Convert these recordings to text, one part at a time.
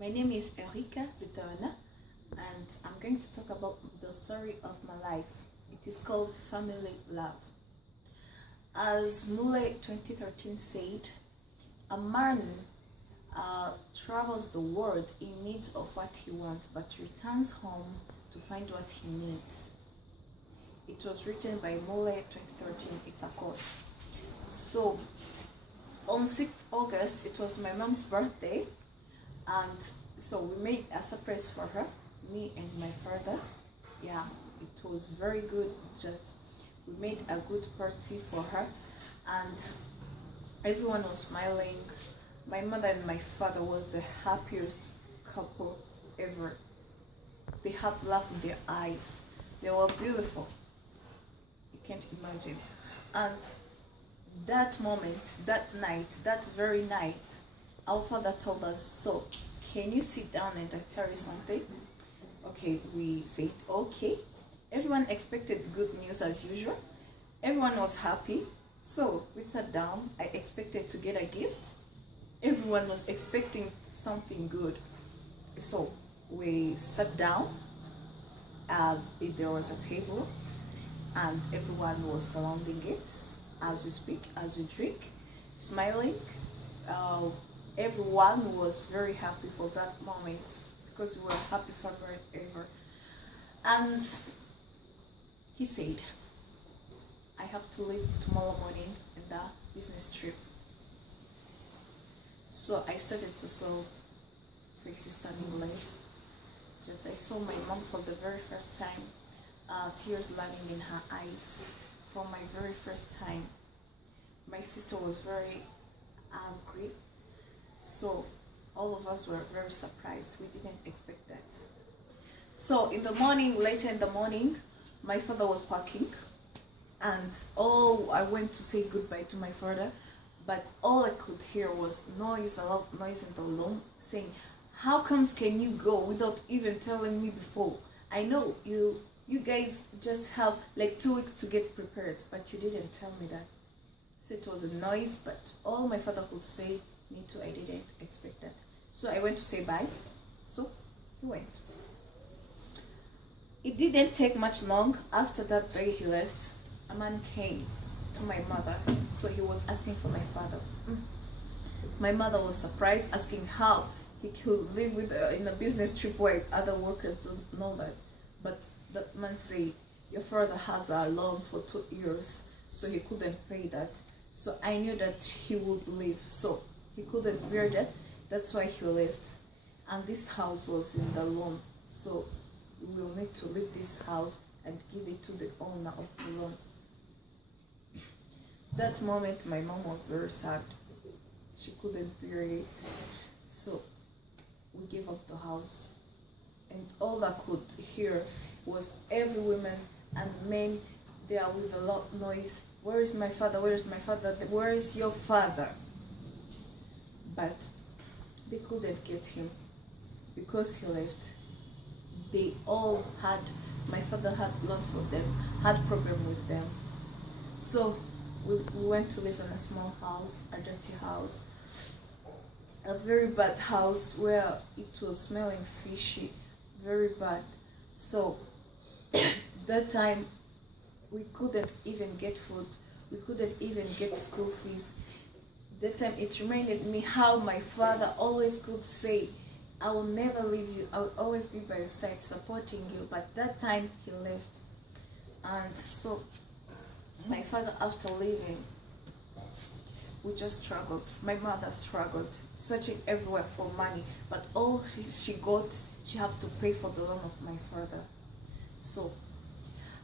My name is Erika, and I'm going to talk about the story of my life. It is called Family Love. As Mule 2013 said, a man travels the world in need of what he wants, but returns home to find what he needs. It was written by Mule 2013. It's a quote. So, on 6th August, it was my mom's birthday, and so we made a surprise for her, me and my father. Yeah, it was very good. Just we made a good party for her, and everyone was smiling. My mother and my father was the happiest couple ever. They had love in their eyes. They were beautiful. You can't imagine. And that moment, that night, that very night, our father told us, so can you sit down and I tell you something? Okay, we said okay. Everyone expected good news as usual. Everyone was happy. So we sat down. I expected to get a gift. Everyone was expecting something good. So we sat down. There was a table and everyone was surrounding it as we speak, as we drink, smiling. Everyone was very happy for that moment because we were a happy family ever. And he said, I have to leave tomorrow morning in the business trip. So I started to saw faces turning red. Just I saw my mom for the very first time, tears landing in her eyes for my very first time. My sister was very angry. So all of us were very surprised. We didn't expect that. So in the morning, later in the morning, my father was packing, and I went to say goodbye to my father, but all I could hear was noise, a lot of noise in the room, saying, how comes can you go without even telling me before? I know you guys just have like 2 weeks to get prepared, but you didn't tell me that. So it was a noise, but all my father could say, me too, I didn't expect that. So I went to say bye. So he went. It didn't take much long. After that day he left, a man came to my mother. So he was asking for my father. My mother was surprised, asking how he could live with in a business trip where other workers don't know that. But that man said, your father has a loan for 2 years, so he couldn't pay that. So I knew that he would leave. So he couldn't bear that. That's why he left. And this house was in the loan. So we will need to leave this house and give it to the owner of the loan. That moment my mom was very sad. She couldn't bear it. So we gave up the house. And all I could hear was every woman and men there with a lot of noise. Where is my father? Where is my father? Where is your father? But they couldn't get him because he left. They all had, my father had blood for them, had problem with them. So we went to live in a small house, a dirty house, a very bad house where it was smelling fishy, very bad. So that time we couldn't even get food, we couldn't even get school fees. That time it reminded me how my father always could say, I will never leave you, I will always be by your side supporting you. But that time he left. And so my father, after leaving, we just struggled. My mother struggled, searching everywhere for money, but all she got, she had to pay for the loan of my father. So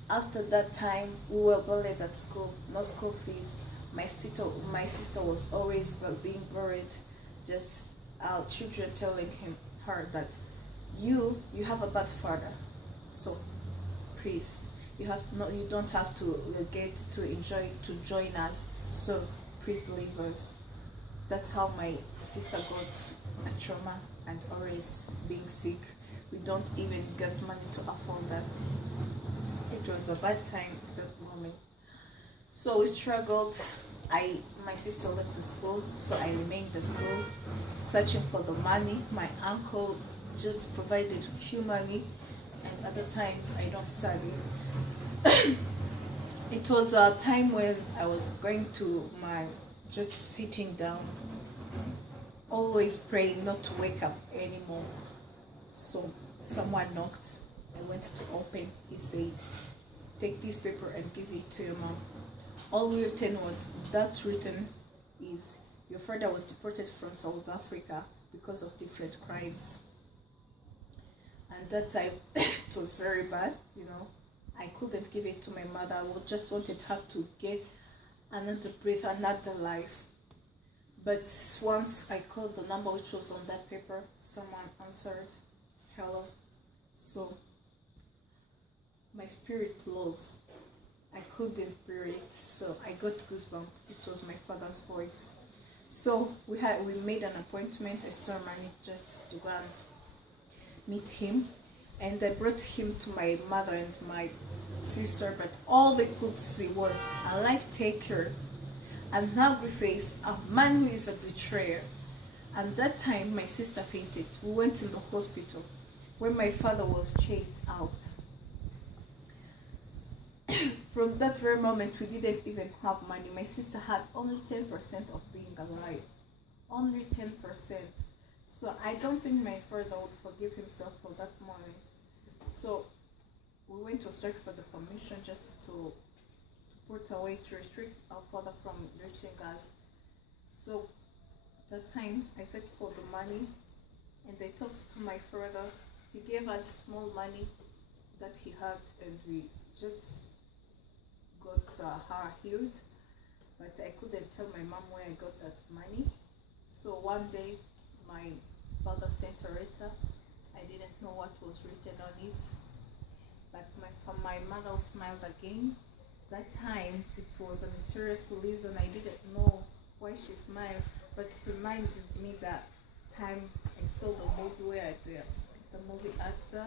after that time, we were bullied at school, no school fees. My sister was always being worried, just children telling her that you have a bad father, so please you don't have to get to join us, so please leave us. That's how my sister got a trauma and always being sick. We don't even get money to afford that. It was a bad time at that moment. So we struggled. My sister left the school, so I remained in the school searching for the money. My uncle just provided a few money, and other times I don't study. It was a time when I was going to my just sitting down, always praying not to wake up anymore. So someone knocked. I went to open. He said, "Take this paper and give it to your mom." All written was that written is your father was deported from South Africa because of different crimes. And that time it was very bad, you know. I couldn't give it to my mother. I just wanted her to get another breath, another life. But once I called the number which was on that paper, someone answered, "Hello." So my spirit lost. I couldn't bear it, so I got goosebumps. It was my father's voice. So we made an appointment. I still managed just to go and meet him, and I brought him to my mother and my sister. But all they could see was a life taker, an angry face, a man who is a betrayer. And that time, my sister fainted. We went in the hospital where my father was chased out. From that very moment, we didn't even have money. My sister had only 10% of being alive. Only 10%. So I don't think my father would forgive himself for that moment. So we went to search for the permission just to put away to restrict our father from reaching us. So that time I searched for the money and I talked to my father. He gave us small money that he had and we just got her healed, but I couldn't tell my mom where I got that money. So one day my father sent a letter. I didn't know what was written on it, but my mother smiled again. That time it was a mysterious reason. I didn't know why she smiled, but it reminded me that time I saw the movie where the movie actor,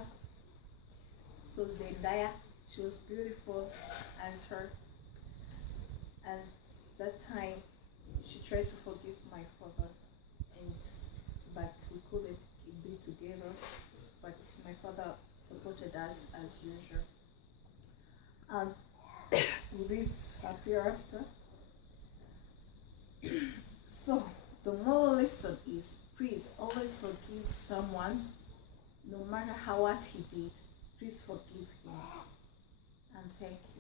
so Zendaya, she was beautiful as her, and that time she tried to forgive my father, but we couldn't be together. But my father supported us as usual, and we lived happy after. So the moral lesson is, please always forgive someone, no matter how what he did. Please forgive him. And thank you.